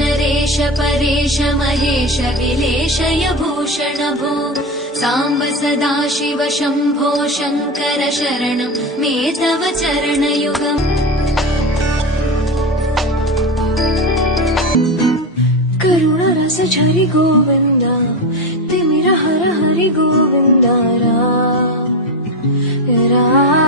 नरेश परेश महेश विलेशय भूषण भो साम्ब सदाशिव शम्भो शङ्कर शरणं मे तव चरणयुगम्। करुणरस झरि गोविन्द तिमिर हर हरि गोविन्द रा